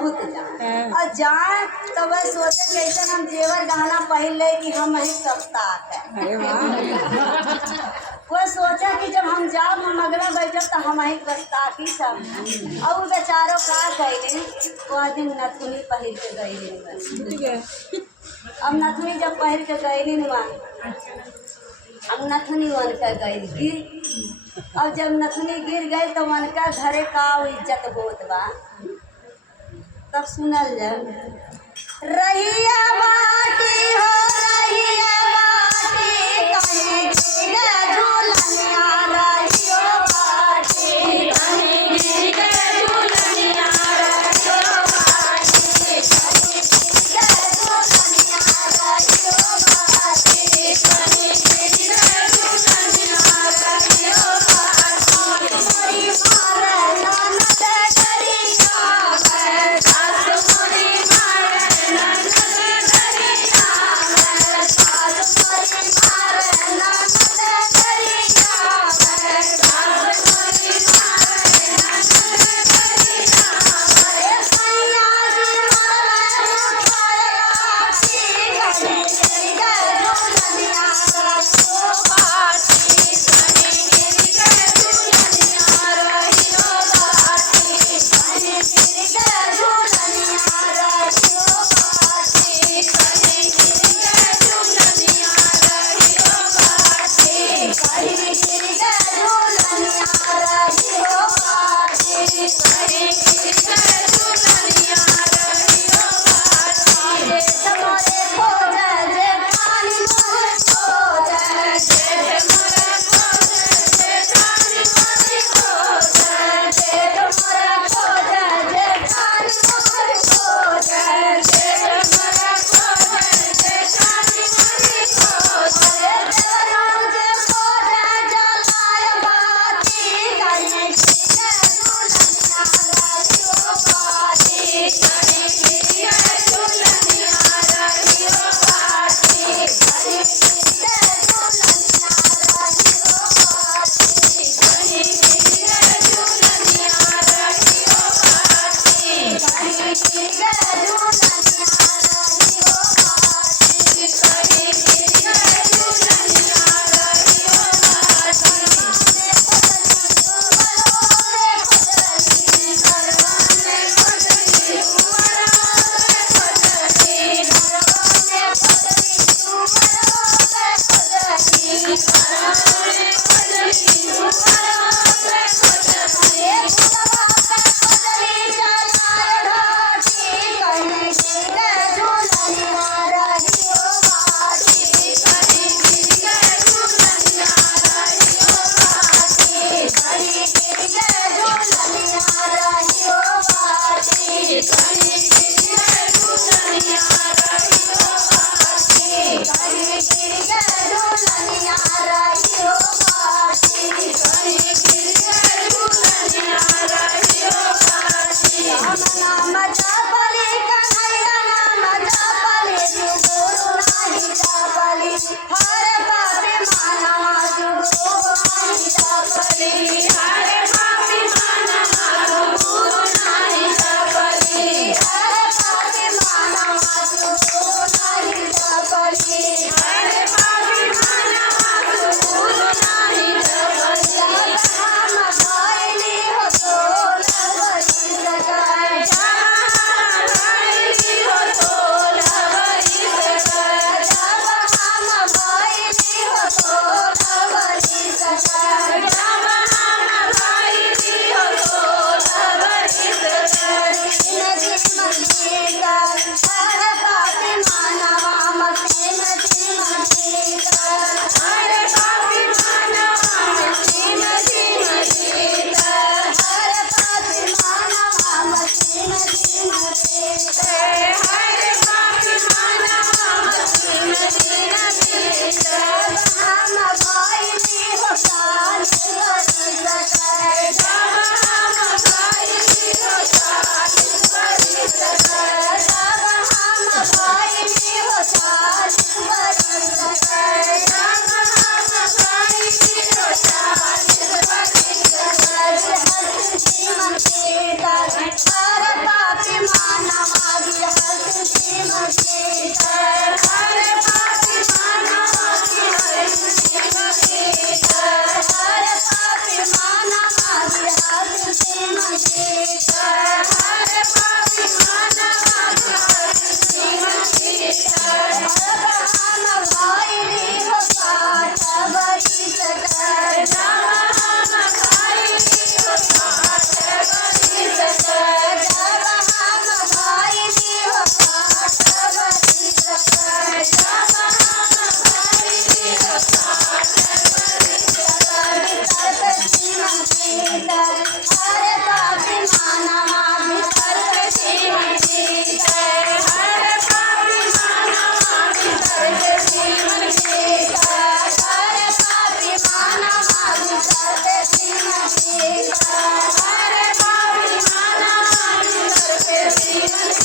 बहुत जाए और जाए तो वह सोचे कि ऐसा हम जेवर गहना पहन ले कि हम ही सस्ता है। वो सोचा कि जब हम जाओ हम अगला बैठब तो हम ही सस्ता की सब। और बेचारों का कहले वह दिन नथुनी पहन के गई। अब नथुनी जब पहन के गई वहाँ अब नथुनी वन कर गई गिर। अब जब नथुनी गिर गई तो वन का घरे का इज्जत होत बा। तब सुनल जा रहिया बाटी हो रहिया बाटी कहीं गिर झूलनिया रहियो बाटी कहीं गिर झूलनिया रहियो बाटी कहीं गिर झूलनिया रहियो बाटी कहीं गिर झूलनिया रहियो बाटी मोरी मारे ननद करिया हर पापी जीवन